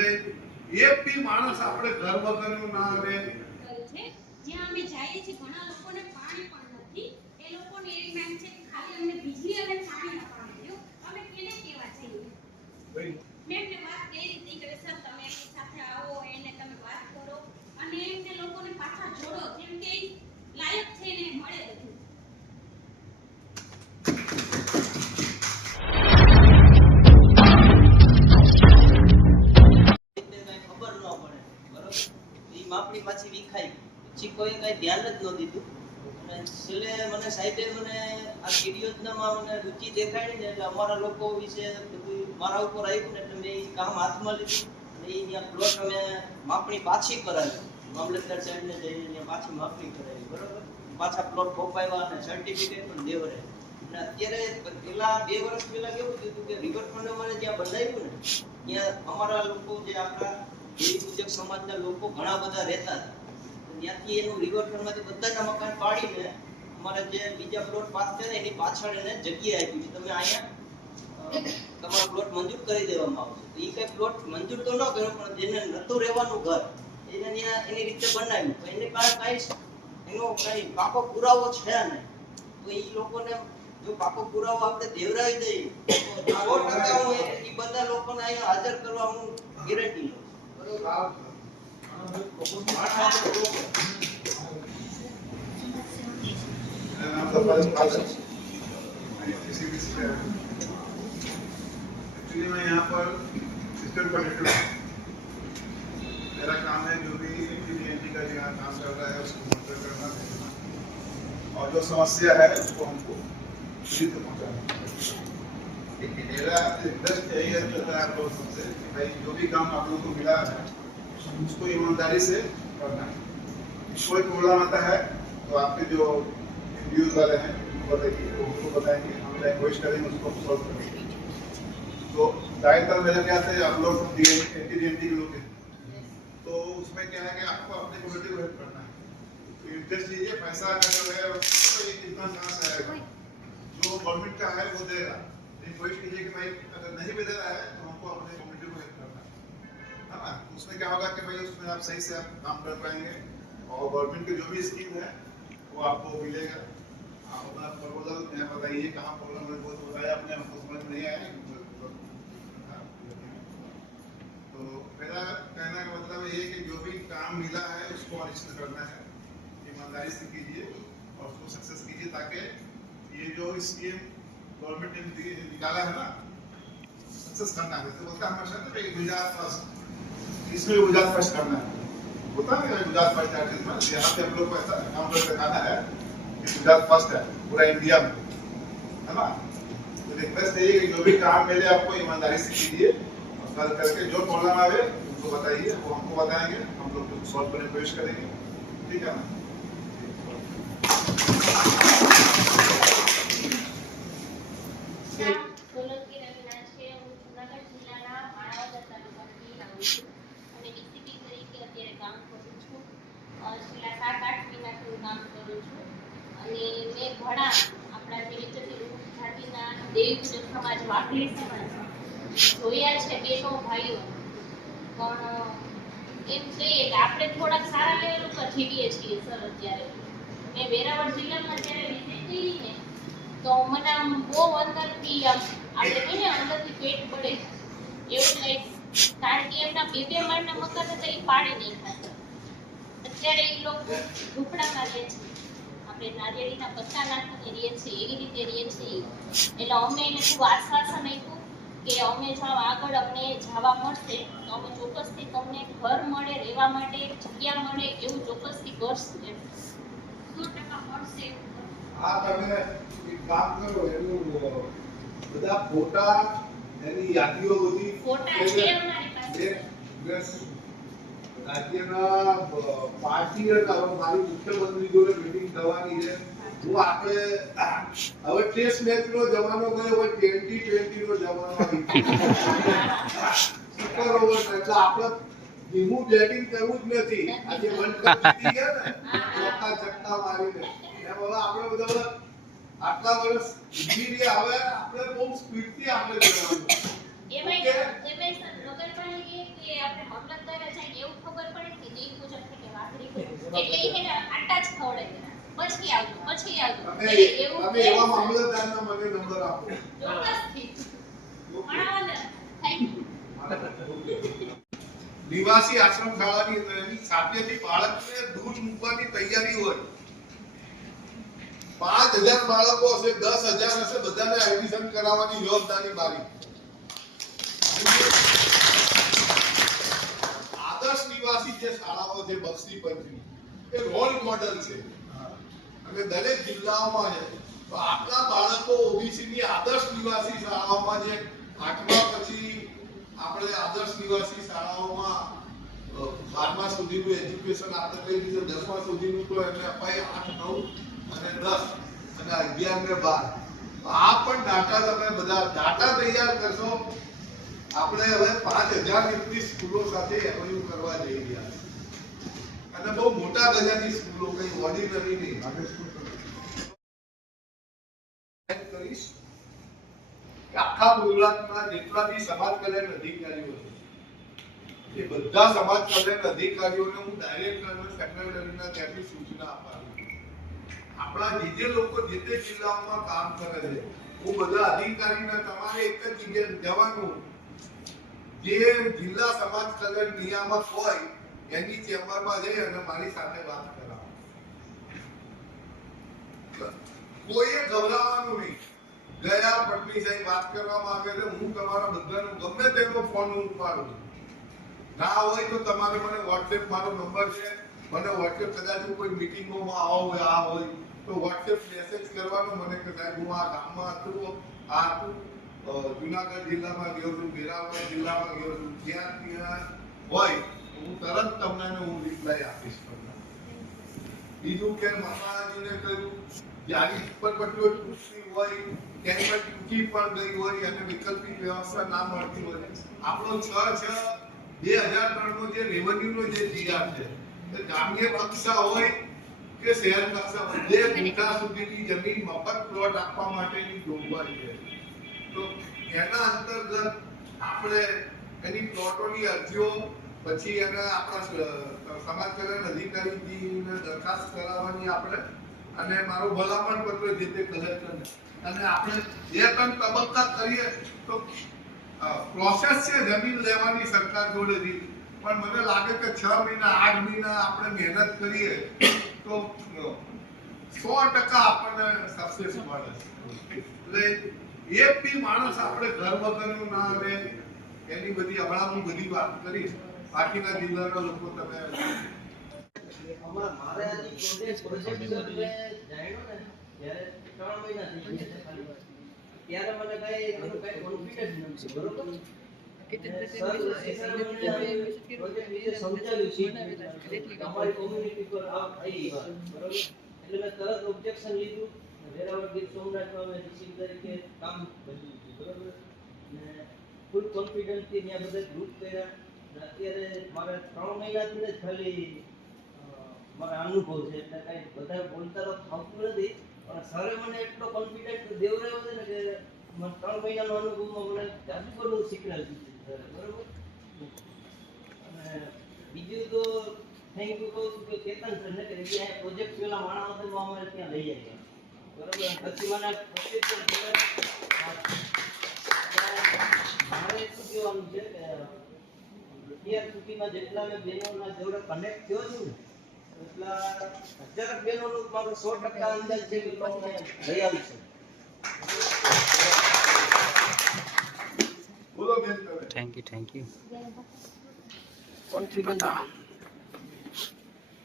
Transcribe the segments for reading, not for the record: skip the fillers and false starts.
હૃદય એક બી માણસ આપણે ઘર વગરનું ના રહે. જ્યાં અમે જઈએ છીએ ઘણા લોકોને પાણી પણ નથી. એ લોકોની એવી માંગ છે કે ખાલી અમને વીજળી અને પાણી આપવા દો. અમે કેને કેવા છીએ? મેં વાત કરી હતી કે સર તમે એની સાથે આવો, એને તમે વાત કરો અને એમને લોકોને પાછા જોડો, જેમ કે લાયક છે ને મળે બધું. માપણી પાછી વિખાઈ પછી કોઈ કઈ ધ્યાન જ ન દીધું અને છેલ્લે મને સાહેબે મને આ કીડી યોજનામાં મને રુચિ દેખાડી ને એટલે અમારા લોકો વિશે બધું મારા ઉપર આવ્યું ને એટલે મેં એ કામ હાથમાં લીધું અને એ ત્યાં પ્લોટ અમે માપણી પાછી કરાવી, મામલતદાર સાહેબને જઈને ત્યાં પાછી માપણી કરાવી, બરોબર. પાછા પ્લોટ ખોપાવ્યા અને સર્ટિફિકેટ પણ દેવરે. અને અત્યારે પેલા 2 વર્ષ પહેલા કેવું થયું હતું કે રિવરફ્રન્ટ અમારે જ્યાં બંધાયું ને ત્યાં અમારા લોકો જે આપણા પૂજક સમાજના લોકો ઘણા બધા રહેતા હતા. ત્યાંથી એનું રિવરફ્રન્ટમાંથી બધાના મકાન પાડીને અમારે જે બીજા પ્લોટ પાસ થયા એની પાછળ એને જગ્યા આપી છે, તમે અહીંયા તમારો પ્લોટ મંજૂર કરી દેવામાં આવશે. તો એ કઈ પ્લોટ મંજૂર તો ન કર્યો પણ જેને નતું રહેવાનું ઘર એને ત્યાં એની રીતે બનાવ્યું, તો એને પાસે કઈ એનો કઈ પાકો પુરાવો છે નહીં. તો એ લોકોને જો પાકો પુરાવો આપણે દેવરાવી દઈએ તો 100% હું એ બધા લોકોને અહીંયા હાજર કરવા હું ગેરંટી લઉં. एक्चुअली मैं यहाँ पर सिस्टम कनेक्टेड हूँ. मेरा काम है जो भी एंटी का यहाँ काम कर रहा है उसको मॉनिटर करना और जो समस्या है उसको हमको उचित पहुँचाना. मेरा इंटरेस्ट यही रहता है आप लोगों से कि भाई जो भी काम आप लोगों को मिला है उसको ईमानदारी से करना है. कोई प्रॉब्लम आता है तो आपके जो न्यूज़ वाले हैं उनको बताएंगे, हम रिक्वेस्ट करेंगे उसको सॉल्व करेंगे. तो ज़्यादातर मेरे ख्याल से आप लोग एंटी के लोग हैं, तो उसमें क्या है कि आपको अपनी कम्युनिटी को हेल्प करना है. तो इंटरेस्ट लीजिए, पैसा अगर जो है तो इतना कहाँ से आएगा? जो गवर्नमेंट का है वो देगा. रिक्वेस्ट कीजिए कि भाई अगर नहीं भी दे रहा है तो हमको अपने कम्युनिटी को हेल्प करना है ना. उसमें क्या होगा कि भाई उसमें आप सही से आप काम कर पाएंगे और गवर्नमेंट की जो भी स्कीम है वो आपको मिलेगा. आप अपना प्रपोजल बताइए कहाँ प्रॉब्लम है, वो तो बताया आपने, हमको समझ नहीं आया. तो मेरा कहने का मतलब ये है कि जो भी काम मिला है उसको अच्छे करना है, ईमानदारी से कीजिए और उसको सक्सेस कीजिए ताकि ये जो स्कीम गवर्नमेंट ने निकाला है ना सक्सेस करना है. जैसे बोलता है हमेशा ना गुजरात फर्स्ट, इसमें गुजरात फर्स्ट करना है, होता है ना गुजरात फर्स्ट आर्टिस्ट में. यहाँ पे हम लोग को ऐसा काम करके दिखाना है कि गुजरात फर्स्ट है पूरा इंडिया में, है ना. तो रिक्वेस्ट है कि जो भी काम मिले आपको ईमानदारी से कीजिए और कर करके जो प्रॉब्लम आवे उनको बताइए, वो हमको बताएंगे, हम लोग सॉल्व करने की कोशिश करेंगे. ठीक है ना. સમાજ વાકલી સમાજ જોયા છે બેનો ભાઈઓ, પણ એમ કહીએ કે આપણે થોડાક સારા લેવલ ઉપર જીવીએ છીએ સર. અત્યારે મેં વેરાવળ જિલ્લામાં જ્યારે વિઝિટ કરી ને તો મને આમ બહુ અંદરથી આમ આપણે કહીએ અંદરથી પેટ પડે એવું લાગે, કારણ કે એમના 2 માળના મકાન હતા એ પાડી નહીં ખાતા. અત્યારે એ લોકો ઝૂંપડામાં રહે છે, આપણે નારિયેળીના પત્તા નાખીને રહીએ છીએ એવી રીતે રહીએ છીએ. એટલે અમે એને ખૂબ આશ્વાસન આપ્યું કે અમે જો આગળ અમને જવા મળશે તો અમે ચોક્કસથી તમને ઘર મળે, રહેવા માટે જગ્યા મળે એવું ચોક્કસથી કરશું. 100% મળશે. આ તમે એક કામ કરો, એનું બધા ફોટા એની યાદીઓ બધી ફોટા છે અમારી પાસે. રાજ્યના પાર્ટી મારી મુખ્યમંત્રી જોડે મીટિંગ થવાની છે. હું આપણે હવે ટેસ્ટ મેચ નો જમાનો ગયો, હવે 2020 નો જમાનો આવી સુપર ઓવર. એટલે આપણે ધીમું બેટિંગ કરવું જ નથી. આજે વર્લ્ડ કપ જીતી ગયા ને ચોક્કા ચક્કા મારીને, એમ હવે આપણે બધા આટલા વર્ષ જીતી ગયા, હવે આપણે બહુ સ્પીડથી આપણે જવાનું. એમાં નગરપાલિકા કે આપણે ઈ પૂછે છે કે વાઘરી કરું એટલે ઈ એને આટા જ ખવડાવી દેના પછી આવજો તમે એવું તમે એવા મામલતદારના મને નંબર આપો. ચોક્કસથી ભણાવવાને થેન્ક યુ નિવાસી આશ્રમ શાળાની અંદરની સાથેથી બાળકને દૂર મૂકવાની તૈયારી હોય. 5000 બાળકો હશે, 10,000 હશે, બધાને એડમિશન કરાવવાની જવાબદારી મારી. આદર્શ નિવાસી જે શાળાઓ છે બક્ષી પંચની એ રોલ મોડલ છે અને દરેક જિલ્લાઓમાં છે. તો આપણા બાળકો ઓબીસી ની આદર્શ નિવાસી શાળાઓમાં જે 8મા પછી આપણે આદર્શ નિવાસી શાળાઓમાં 12મા સુધીનું એજ્યુકેશન આપણે કઈ રીતે 10મા સુધીનું તો એમને અપાય 8, 9 અને 10 અને 11 ને 12. આ પણ ડાટા તમે બધા ડાટા તૈયાર કરશો. આપણે હવે 5000 જેટલી સ્કૂલો સાથે એમઓયુ કરવા જઈ રહ્યા છે અને બહુ મોટા દરજાની સ્કૂલો, કઈ ઓર્ડિનરી નહીં. કરીશ કે આખા ગુજરાતના જેટલા બી સમાજ કલ્યાણ અધિકારીઓ છે એ બધા સમાજ કલ્યાણ અધિકારીઓને હું ડાયરેક્ટર અને સેક્રેટરીના ત્યાંથી સૂચના આપવાનું. આપણા જે લોકો જે તે જિલ્લાઓમાં કામ કરે છે હું બધા અધિકારીને તમારે એક જ જગ્યાએ જવાનું, જે જિલ્લા સમાજ કલ્યાણ નિયામક હોય એની ચેમ્બરમાં જઈ અને મારી સાથે વાત કરાવો. કોઈએ ગભરાવાનું નહીં. ગયા પટની સાહેબ વાત કરવા માંગે છે, હું તમારા બધાનો ગમે તેનો ફોન હું ઉપાડું. ના હોય તો તમારે મને WhatsApp, મારો નંબર છે, મને WhatsApp કદાચ કોઈ મીટિંગોમાં આવો હોય આ હોય તો WhatsApp મેસેજ કરવાનો મને કે સાહેબ હું આ ગામમાં હતું, આ હતું, જુનાગઢ જિલ્લામાં ગયો છું, વેરાવળ જિલ્લામાં ગયો છું, ત્યાં હોય હું તરત તમને હું રિપ્લાય આપીશ. બીજું કે મામાજીને કહ્યું જારી ઉપર પટ્ટીઓ તૂટતી હોય, ક્યાંય તૂટી પણ ગઈ હોય અને વૈકલ્પિક વ્યવસ્થા ના મળતી હોય, આપણો 6/6/2003 નો જે રેવન્યુનો જે જીઆર છે એ ગ્રામ્ય કક્ષા હોય કે શહેર કક્ષા હોય 2 મીઠા સુધીની જમીન મફત પ્લોટ આપવા માટેની જોગવાઈ છે. તો એના અંતર્ગત આપણે એની પ્લોટોની અરજીઓ પછી એને આપણા સમાજ કલ્યાણ અધિકારીજીને દરખાસ્ત કરાવવાની આપણે અને મારો ભલામણ પત્ર જે તે કલેક્ટરને અને આપણે 2-3 તબક્કા કરીએ તો પ્રોસેસ છે જમીન લેવાની સરકાર જોડેથી, પણ મને લાગે કે 6 મહિના 8 મહિના આપણે મહેનત કરીએ તો 100% આપણને સક્સેસ મળે. એટલે એક બી માણસ આપણે ઘર વગરનું ના રહે એની બધી હમણાં હું બધી વાત કરીશ. બાકીના જિલ્લાના લોકો તમે હમણાં મારે આ જે પ્રોજેક્ટ મેં જાણ્યો ને ત્યારે 3 મહિના થઈ ગયા છે ખાલી. ત્યારે મને કઈ કોન્ફિડન્સ નથી, બરોબર? પ્રોજેક્ટ વિશે સમજાવ્યું છે તમારી કોમ્યુનિટી પર આ થઈ વાત, બરોબર? એટલે મેં તરત ઓબ્જેક્શન લીધું. વેરાવળ ગીર સોમનાથમાં મેં રિસીવ તરીકે કામ કર્યું, બરોબર? ને ફૂલ કોન્ફિડન્સથી ત્યાં બધા ગ્રુપ કર્યા. અત્યારે મારે 3 મહિનાથી જ ખાલી મારા અનુભવ છે એટલે કઈ બધા બોલતા તો આવતું નથી, પણ સરે મને એટલો કોન્ફિડન્સ દેવરાયો છે ને કે 3 મહિનાનો અનુભવમાં મને જાદુગરનું શીખવાડી દીધું છે, બરોબર? અને બીજું તો થેન્ક યુ કહું છું કે કેતન સરને કે અહીંયા પ્રોજેક્ટ પેલા માણસ હતો અમારે ત્યાં લઈ આવ્યા, બરોબર? પછી મને મારે શું કહેવાનું છે કે અત્યાર સુધીમાં જેટલા મેં બહેનોના જોડે કનેક્ટ થયો છું ને એટલા 1000 બહેનોનું મારો 100% અંદાજ છે કે લોકો લઈ આવી છે. બોલો બેન તમે. થેન્ક યુ કોન્ફિડન્સ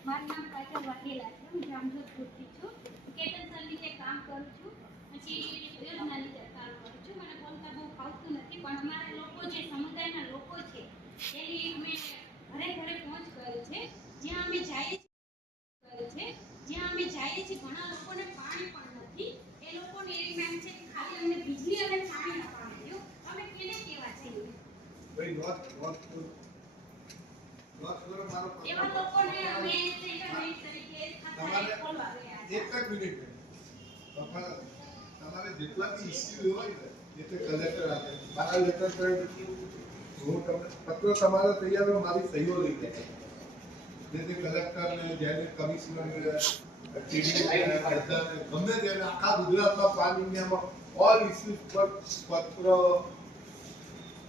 મારું નામ કાજલ વાઘેલા છે. હું જામજોધપુરથી છું. કેતન સર નીચે કામ કરું છું. પછી યોજના નીચે કામ કરું છું. મને બોલતા બહુ ફાવતું નથી, પણ અમારા લોકો જે સમુદાયના લોકો છે એની અમે ઘરે ઘરે પહોંચ કરી છે. જ્યાં અમે જઈએ છીએ ઘણા લોકોને પાણી પણ નથી. એ લોકોને એવી માંગ છે કે ખાલી અમને વીજળી અને પાણી આપવા દો. અમે કેને કેવા છીએ? ભાઈ નોટ કરો મારો એવા લોકોને અમે સેન્ટરમેન્ટ તરીકે ખાતા ખોલવા ગયા છે. એક જ મિનિટ તમારે જેટલા બી ઇસ્યુ હોય ને જે તે કલેક્ટર આપે મારા લેટર કરી હું તમને પત્ર તમારા તૈયાર મારી સહીઓ લઈ જાય જેથી કલેક્ટરને જેને કમિશનરને ટીડીઓને ગમે તેને આખા ગુજરાતમાં પાન ઇન્ડિયામાં ઓલ ઇસ્યુઝ પર પત્ર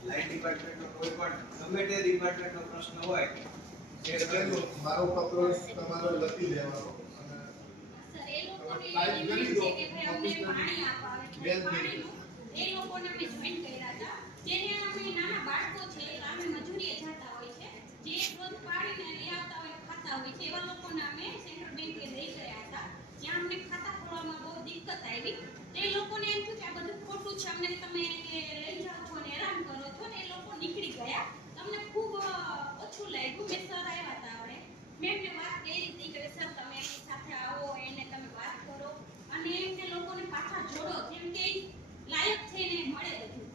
લાઇટ ડિપાર્ટમેન્ટનો કોઈ પણ ગમે તે ડિપાર્ટમેન્ટનો પ્રશ્ન હોય મારો પત્ર તમારે લખી દેવાનો અને સર એ લોકોને એમ છે કે ભાઈ અમને પાણી આપવા પાણીનું એ લોકોને અમે જોઈન કર્યા હતા જેને અમે નાના બાળકો છે અમે મજૂરીએ જતા હોય છે જે રોજ પાણીને લઈ આવતા હોય ખાતા હોય છે એવા લોકોને અમે સેન્ટ્રલ બેંકે લઈ ગયા હતા જ્યાં અમને ખાતા ખોલવામાં બહુ દિક્કત આવી તે લોકોને એમ થયું કે આ બધું ખોટું છે અમને તમે લઈ જાઓ છો ને હેરાન કરો છો ને એ લોકો નીકળી ગયા તમને ખૂબ ઓછું લાગ્યું મેં સર આવ્યા હતા આપણે મેં એમને વાત કરી હતી કે સર તમે એની સાથે આવો એને તમે વાત કરો અને એમને લોકોને પાછા જોડો જેમ કે લાયક છે ને મળે બધું.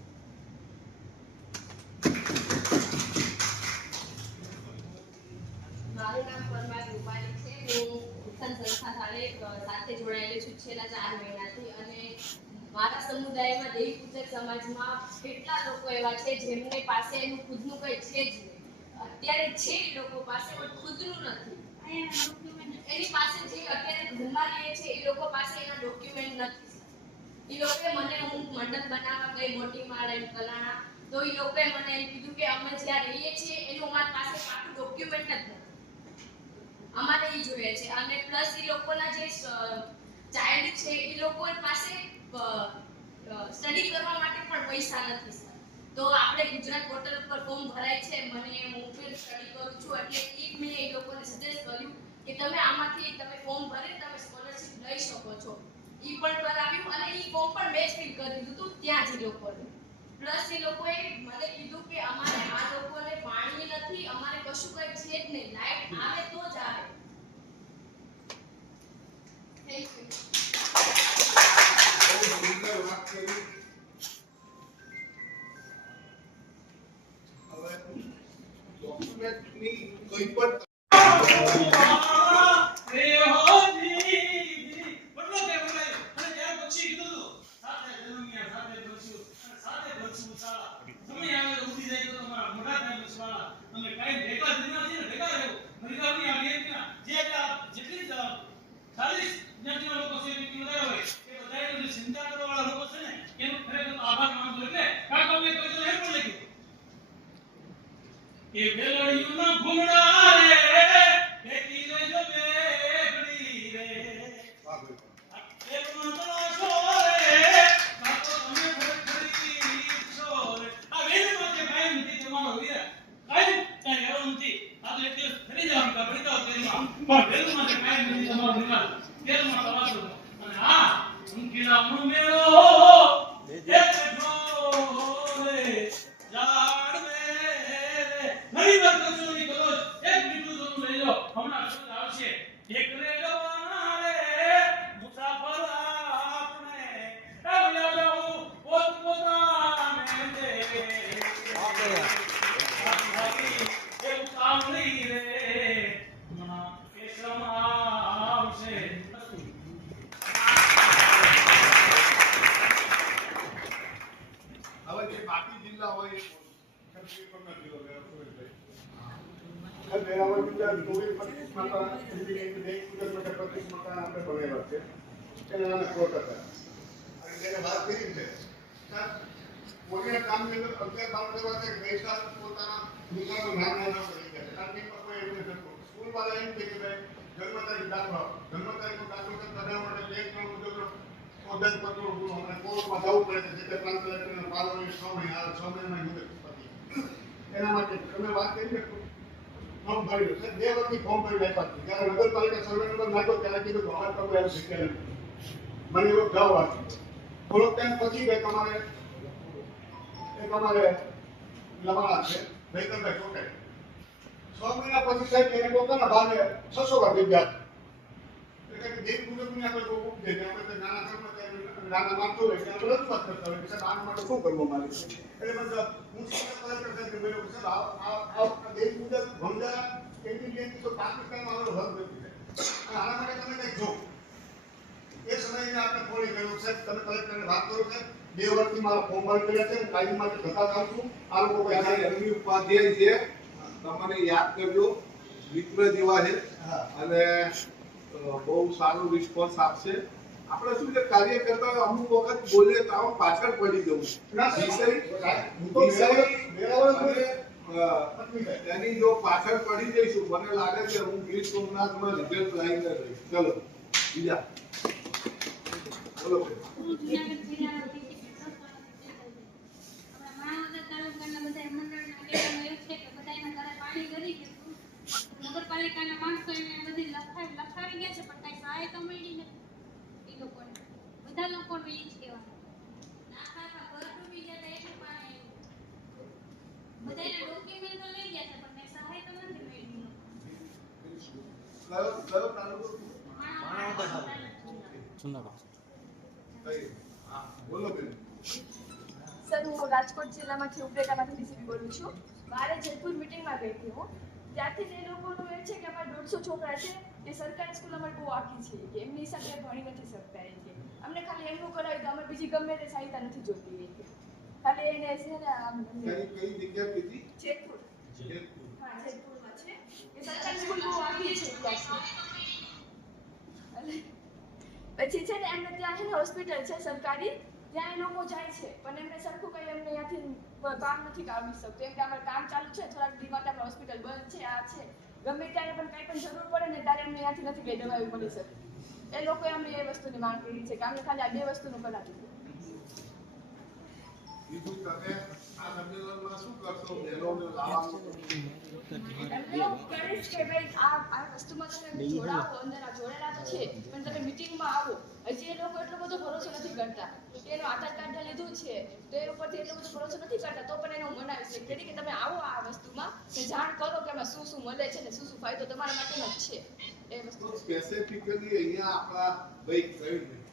મારું નામ પરમાર રૂપાલી છે. હું ઉત્થાન સંસ્થા સાથે જોડાયેલી છું છેલ્લા 4 મહિનાથી અને મારા સમુદાયમાં દેવી પૂજક સમાજમાં કેટલા લોકો એવા છે જેમને પાસે એનું ખુદનું કંઈ છે જ નહીં. અત્યારે છે એ લોકો પાસે પણ ખુદનું નથી. એની પાસે જે અત્યારે ઘરમાં રહે છે એ લોકો પાસે એના ડોક્યુમેન્ટ નથી. એ લોકોએ મને હું મંડપ બનાવવા ગઈ મોટી માળ એમ કલાણા તો એ લોકોએ મને એમ કીધું કે અમે જ્યાં રહીએ છીએ એનું અમારી પાસે પાકું ડોક્યુમેન્ટ જ નથી. અમારે એ જોઈએ છે અને પ્લસ એ લોકોના જે ચાઇલ્ડ છે એ લોકો પાસે સ્ટડી કરવા માટે પણ પૈસા નથી સર. તો આપણે ગુજરાત પોર્ટલ ઉપર ફોર્મ ભરાય છે મને હું પણ સ્ટડી કરું છું એટલે એક મેં એ લોકોને સજેસ્ટ કર્યું કે તમે આમાંથી તમે ફોર્મ ભરી તમે સ્કોલરશિપ લઈ શકો છો. એ પણ કરાવ્યું અને એ ફોર્મ પણ મેં જ ફિલ કરી દીધું હતું ત્યાં જ એ લોકોને. પ્લસ એ લોકોએ મને કીધું કે અમારે આ લોકોને પાણી નથી અમારે કશું કંઈ છે જ નહીં લાઈટ આવે તો જ આવે. Thank you. વાત કરી હવે ડોક્યુમેન્ટની કોઈ પણ એ બેલડીયુંના ઘૂમડા રે બેટી લેજો બેગડી રે એક મંત્રો છોરે કાતો તમે ફરફરી છોરે આ વેલમાં જે કાઈ નથી તમારો વીર કાઈ હેરો નથી આ તો એક દિવસ ફરી જવાનું કા ફરી જાવ તેમાં પણ વેલમાં જે કાઈ નથી તમારો વીર તેલમાં તવાસો અને આ ઉંકીલા મુમેરો એક ઢોરે જાડ મે નવી વાત કરશોની કરો એક મીઠું તો લઈ લો હમણાં શું આવશે એક રે જવાના રે મુસાફર આપણે આવ્યા જાઉં પોત પોતાને દે એ ઉતાવળી રે હમણાં કેસમ આવશે હવે જે બાકી જિલ્લા હોય એ એના માટે તમે વાત કરી ને ફોર્મ ભર્યું છે 2 વર્ષની ફોર્મ ભરી નાખ્યા છે જ્યારે નગરપાલિકા સર્વે નંબર નાખ્યો ત્યારે કીધું કે અમારે તમે એમ શીખ્યા નથી મને એવો જવાબ આપ્યો થોડોક ટાઈમ પછી કે તમારે લવાણા છે ભૈકરભાઈ ચોટાઈ 6 મહિના પછી સાહેબ એને પોતાના ભાગે 600 વાર વિદ્યા એટલે કે દેશ મુજબની આપણે કોઈ ઉપજે કે આપણે નાના કર્મચારી નાના માણસો હોય કે આપણે રજૂઆત કરતા હોય કે સાહેબ આના માટે શું કરવું મારે એટલે મતલબ હું કલેક્ટર સાહેબ બોલ્યો કે સાહેબ આ દેશ મુજબ ભંગા કેન્દ્રીય તો પાકિસ્તાનમાં આવેલો હક નથી અને આના માટે તમે કંઈક જો એ સમયે આપણે ફોન કર્યો સાહેબ તમે કલેક્ટરને વાત કરો સાહેબ 2 વર્ષથી મારા ફોર્મ ભરી કર્યા છે કાયમી માટે ધક્કા ખાઉં છું આ લોકો કોઈ ઉપાધ્યાય છે તમને યાદ કરજો મિત્ર જેવા છે અને બહુ સારો રિસ્પોન્સ આપશે. આપણે શું છે કાર્ય કરતા હોય અમુક વખત બોલીએ તો આમ પાછળ પડી જવું એની જો પાછળ પડી જઈશું મને લાગે છે હું ગીર સોમનાથમાં રિઝલ્ટ લાવીને રહીશ. ચલો બીજા બોલો જુનાગઢ જિલ્લાના માણાવદર તાલુકાના બધા મંડળના આગેવાનો એવું છે કે બધાયના ઘરે પાણી ગળી ગયું હતું. નગરપાલિકાના માણસો એને બધી લખાવી ગયા છે પણ કાંઈ સહાય તો મળી નથી એ લોકોને. બધા લોકોનું એ જ કહેવાનું. આખા ઘર ડૂબી ગયા હતા એટલું પાણી આવ્યું. બધાયના ડોક્યુમેન્ટ તો લઈ ગયા છે પણ કાંઈ સહાય તો નથી મળી. કયો તાલુકો હા બોલો બેન. સર હું રાજકોટ જિલ્લામાંથી ઉપરેકામાંથી ડીસીપી બોલું છું. મારે જયપુર મિટિંગમાં ગઈ હતી હું. ત્યાંથી જ એ લોકોનું એ છે કે અમારા 150 છોકરા છે એ સરકારી સ્કૂલ અમારી બહુ આખી છે કે એમની હિસાબે ભણી નથી શકતા એ કે અમને ખાલી એમનું કરાવ્યું તો અમે બીજી ગમે તે સહાયતા નથી જોતી એ કે ખાલી એને છે ને કઈ જગ્યા કીધી? જેતપુર. જેતપુર. હા જેતપુરમાં છે એ સરકારી સ્કૂલ બહુ આખી છે ત્યાંથી. પછી છે ને એમને ત્યાં છે ને હોસ્પિટલ છે સરકારી ત્યાં એ લોકો જાય છે પણ એમને સરખું કંઈ એમને ત્યાંથી કામ નથી કાઢી શકતું એમ કે અમારે કામ ચાલુ છે થોડાક દી માટે આપણે હોસ્પિટલ બંધ છે આ છે ગમે ત્યારે પણ કંઈ પણ જરૂર પડે ને ત્યારે એમને ત્યાંથી નથી કંઈ દવાઓ મળી શકે. એ લોકોએ અમને એ વસ્તુની માંગ કરી છે કે અમને ખાલી આ બે વસ્તુનું કરાવી દો. બીજું તમે આ સંમેલનમાં શું કરશો? બહેનોને લાવવાનું એમને હું કહીશ કે ભાઈ આ વસ્તુમાં તમે જોડાવો અંદર આ જોડેલા તો છે પણ તમે મિટિંગમાં આવો. હજી એ લોકો એટલો બધો ભરોસો નથી કરતા કે એનું આધાર કાર્ડ લીધું છે તો એ ઉપરથી એટલો બધો ભરોસો નથી કરતા તો પણ એને હું મનાવીશ કે તમે આવો આ વસ્તુમાં કે જાણ કરો કે એમાં શું શું મળે છે ને શું શું ફાયદો તમારા માટેનો જ છે એ વસ્તુ. સ્પેસિફિકલી અહીંયા આપણા ભાઈ પ્રવીણભાઈ